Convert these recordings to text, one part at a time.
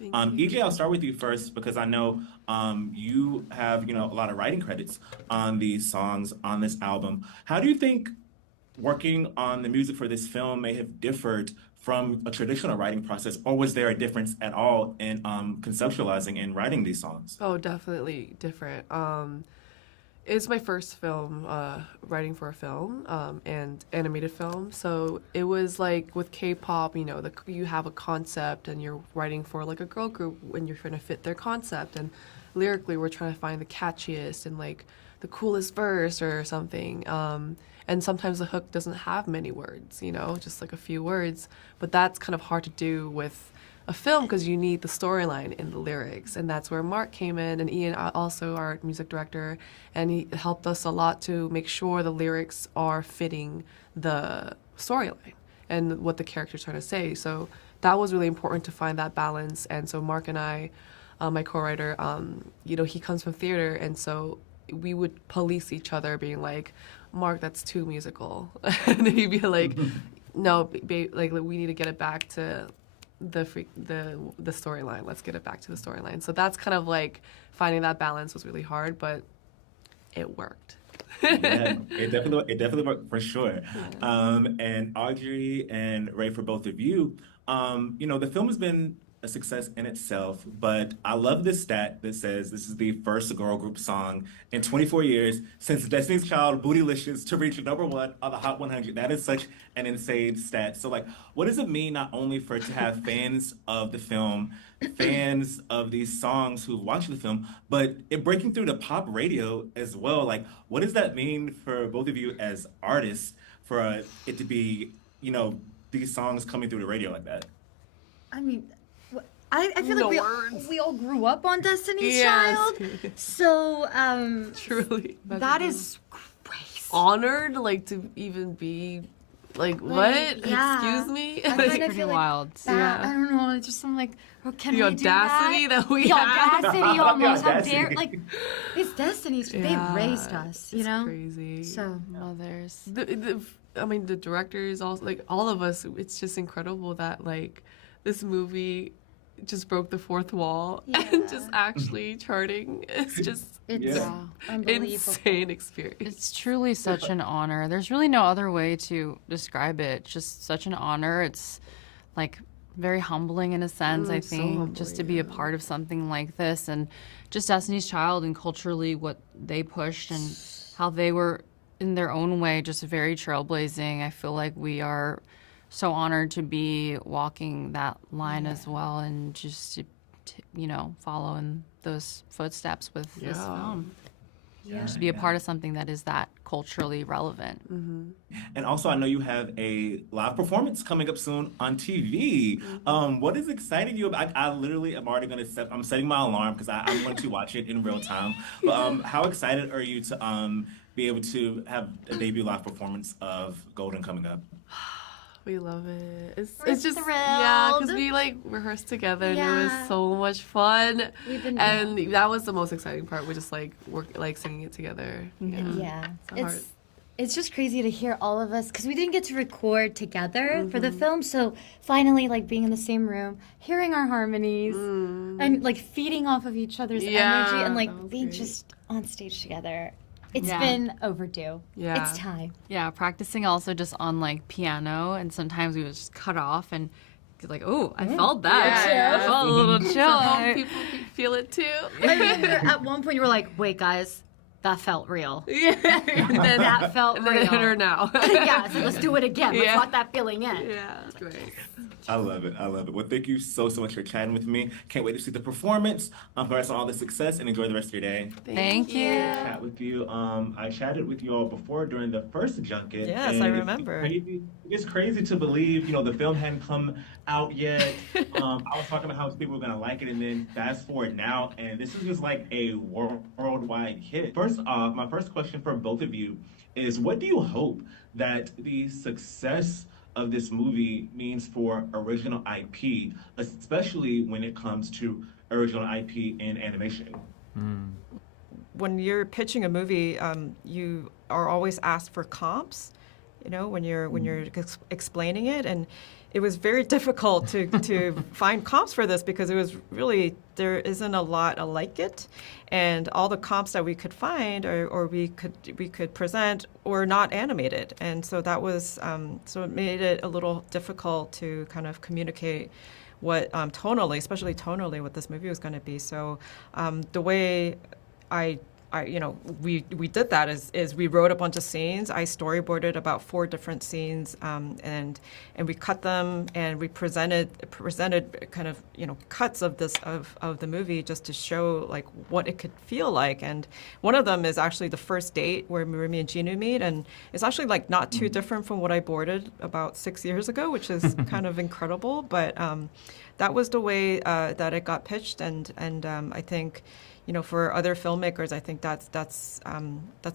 EJ, I'll start with you first because I know you have, a lot of writing credits on these songs on this album. How do you think working on the music for this film may have differed from a traditional writing process, or was there a difference at all in conceptualizing and writing these songs? Oh, definitely different. It's my first film, writing for a film, and animated film. So it was like with K-pop, you have a concept and you're writing for like a girl group when you're trying to fit their concept. And lyrically, we're trying to find the catchiest and like the coolest verse or something. And sometimes the hook doesn't have many words, just like a few words. But that's kind of hard to do with a film because you need the storyline in the lyrics, and that's where Mark came in, and Ian, also our music director, and he helped us a lot to make sure the lyrics are fitting the storyline and what the character's trying to say. So that was really important to find that balance. And so Mark and I, my co-writer, he comes from theater, and so we would police each other, being like, Mark, that's too musical, and he'd be like, no, like we need to get it back to the storyline. Let's get it back to the storyline. So that's kind of like finding that balance was really hard, but it worked. Yeah, it definitely worked for sure. And Audrey and Ray, for both of you, the film has been a success in itself, but I love this stat that says this is the first girl group song in 24 years since Destiny's Child Bootylicious to reach #1 on the Hot 100. That is such an insane stat. So, like, what does it mean not only for it to have fans of the film, fans of these songs who watch the film, but it breaking through the pop radio as well? Like, what does that mean for both of you as artists for it to be, these songs coming through the radio like that? I mean, I feel like we all grew up on Destiny's Child, so truly that is crazy. Honored, like, to even be like what? Excuse me. I It's kind of pretty feel wild. like that, I don't know. It's just I'm like, oh, can the we audacity do that? that we the have. audacity almost. How audacity. dare like it's Destiny's. They raised us, It's crazy. So Mothers. I mean, the directors, also, like, all of us, it's just incredible that, like, this movie just broke the fourth wall and just actually charting. It's just unbelievable. insane experience. It's truly such an honor. There's really no other way to describe it. Just such an honor. It's like very humbling in a sense, I so think, humbling, just to be a part of something like this, and just Destiny's Child and culturally what they pushed and how they were in their own way just very trailblazing. I feel like we are so honored to be walking that line as well, and just to follow in those footsteps with this film. Just be a part of something that is that culturally relevant. And also, I know you have a live performance coming up soon on TV. What is exciting you? I literally am already going to I'm setting my alarm because I'm going to watch it in real time. But how excited are you to be able to have a debut live performance of Golden coming up? We love it. We're It's just thrilled. because we like rehearsed together and it was so much fun. And that was the most exciting part. We just like singing it together. It's just crazy to hear all of us because we didn't get to record together for the film. So finally, like being in the same room, hearing our harmonies, and like feeding off of each other's energy, and like being just on stage together. It's been overdue. Yeah. It's time. Yeah, practicing also just on like piano, and sometimes we would just cut off and like, oh, I felt that. Yeah. I felt a little chill. Some people feel it too. I remember at one point you were like, wait, guys, that felt real. Yeah. And then that felt and real. then hit her now. Yeah, so let's do it again. Let's Yeah. lock that feeling in. Yeah, it's great. I love it. I love it. Well, thank you so much for chatting with me. Can't wait to see the performance. Congrats on all the success and enjoy the rest of your day. Thank you. Chat with you. I chatted with you all before during the first junket. Yes, and I remember. It's crazy to believe, the film hadn't come out yet. I was talking about how people were going to like it, and then fast forward now, and this is just like a worldwide hit. First off, my first question for both of you is, what do you hope that the success of this movie means for original IP, especially when it comes to original IP in animation? When you're pitching a movie, you are always asked for comps, when you're explaining it, and it was very difficult to find comps for this because it was really, there isn't a lot like it. And all the comps that we could find or we could present were not animated. And so that was, so it made it a little difficult to kind of communicate what tonally, especially tonally, what this movie was going to be. So the way we did that is we wrote a bunch of scenes. I storyboarded about 4 different scenes, and we cut them and we presented kind of cuts of the movie just to show like what it could feel like. And one of them is actually the first date where Remy and Jinu meet, and it's actually like not too different from what I boarded about 6 years ago, which is kind of incredible. But that was the way that it got pitched, and I think, for other filmmakers, I think that's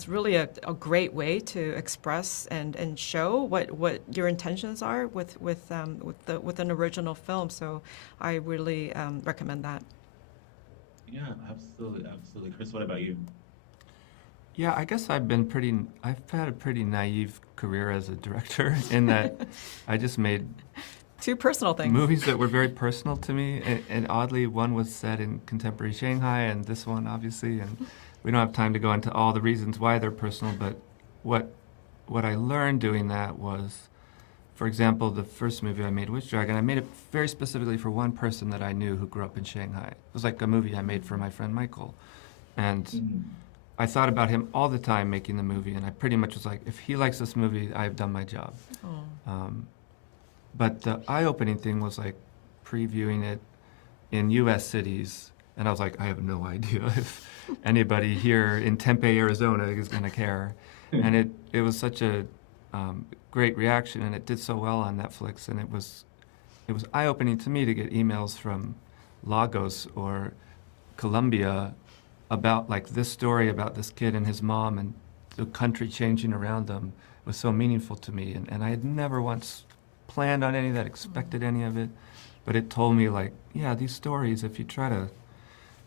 really a great way to express and show what your intentions are with an original film. So I really recommend that. Yeah, absolutely. Chris, what about you? Yeah, I guess I've had a pretty naive career as a director in that I just made 2 personal things. Movies that were very personal to me, and oddly, one was set in contemporary Shanghai, and this one, obviously, and we don't have time to go into all the reasons why they're personal, but what I learned doing that was, for example, the first movie I made, Witch Dragon, I made it very specifically for one person that I knew who grew up in Shanghai. It was like a movie I made for my friend Michael, and I thought about him all the time making the movie, and I pretty much was like, if he likes this movie, I've done my job. But the eye-opening thing was like previewing it in U.S. cities, and I was like, I have no idea if anybody here in Tempe, Arizona is going to care. And it was such a great reaction, and it did so well on Netflix, and it was eye-opening to me to get emails from Lagos or Colombia about like this story about this kid and his mom and the country changing around them was so meaningful to me, and I had never once planned on any of that, expected any of it, but it told me like, yeah, these stories, if you try to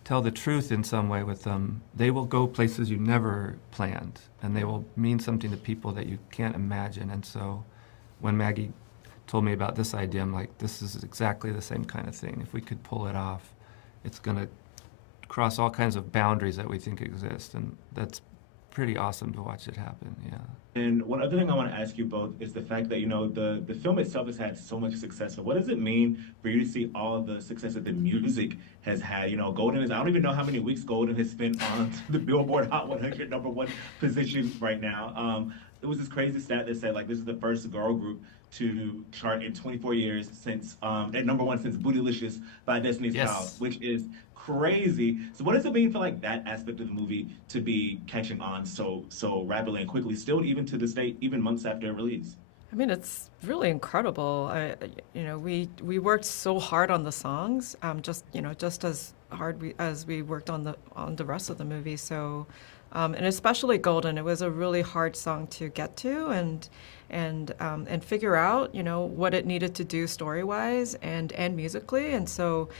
tell the truth in some way with them, they will go places you never planned, and they will mean something to people that you can't imagine. And so when Maggie told me about this idea, I'm like, this is exactly the same kind of thing. If we could pull it off, it's going to cross all kinds of boundaries that we think exist, and that's pretty awesome to watch it happen. Yeah. And one other thing I want to ask you both is the fact that the film itself has had so much success. So what does it mean for you to see all the success that the music has had? Golden is, I don't even know how many weeks Golden has spent on the Billboard Hot 100 #1 position right now. It was this crazy stat that said like this is the first girl group to chart in 24 years since at #1 since Bootylicious by Destiny's Child, which is crazy. So what does it mean for like that aspect of the movie to be catching on so rapidly and quickly, still even to this day, even months after release? I mean, it's really incredible. We worked so hard on the songs, just as hard as we worked on the rest of the movie. So, and especially Golden, it was a really hard song to get to and figure out, what it needed to do story-wise and musically. And so,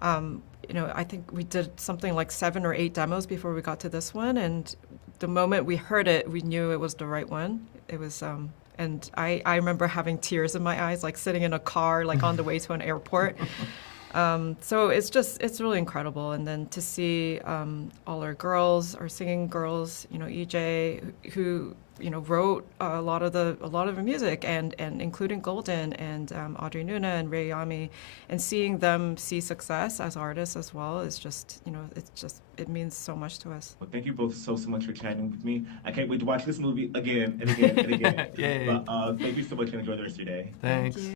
I think we did something like 7 or 8 demos before we got to this one. And the moment we heard it, we knew it was the right one. It was, and I remember having tears in my eyes, like sitting in a car, like on the way to an airport. So it's really incredible. And then to see all our girls, our singing girls, EJAE, who wrote a lot of the music, and including Golden and AUDREY NUNA and REI, and seeing them see success as artists as well is just, it means so much to us. Well, thank you both so much for chatting with me. I can't wait to watch this movie again and again and again. Yay. But thank you so much, and enjoy the rest of your day. Thanks.